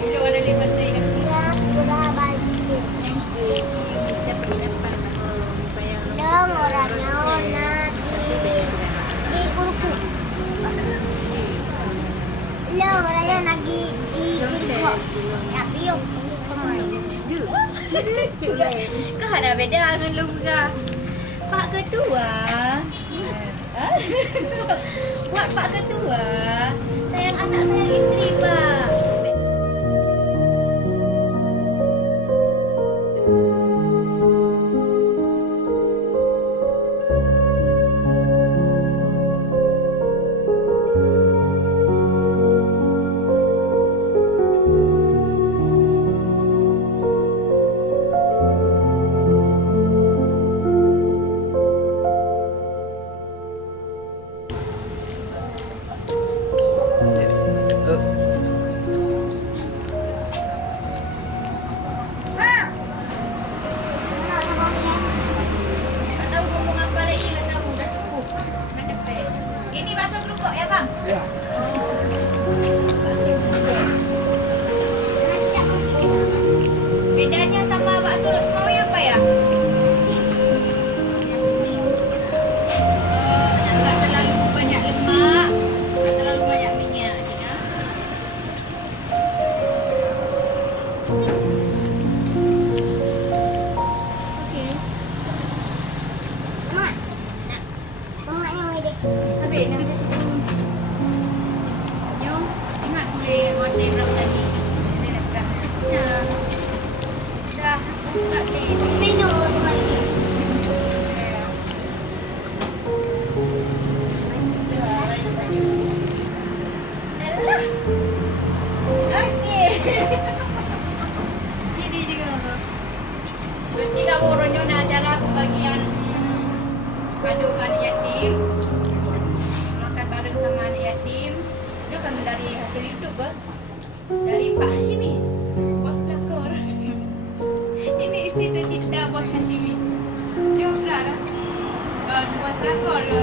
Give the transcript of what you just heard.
Belum ada lipat saya kan. Gula basi. Kita pergi depan. Dong orangnya ona di kuku. Long orangnya lagi di kuku. Tapi yuk kemana? Kau ada beda dengan lumga. Pak Ketua. Buat Pak Ketua. Sayang anak, sayang isteri, Pak. Tak tahu ngomong apa lagi, tak tahu. Dah cukup. Dah cepet. Ini bakso kerupuk ya, Bang? Ya. Bakso kerupuk. Bedanya sama bakso Rosmawi apa ya? Tak terlalu banyak lemak, tak terlalu banyak minyak. Cina. Okey. Mak. Mak yang ada. Habis dah. Jom, ingat boleh order berapa tadi? Saya nak pegang. Dah. Dah, aku buka plate. Minum lagi. Okey. Jadi juga. Berarti kamu Ronyona cara pembagian kado ke anak yatim. Makan bareng sama anak yatim. Itu kan dari hasil YouTube ke? Dari Pak Hashimi. Bos pelakor. Ini isteri tercinta Bos Hashimi. Jom pula dah. Bos pelakor ke?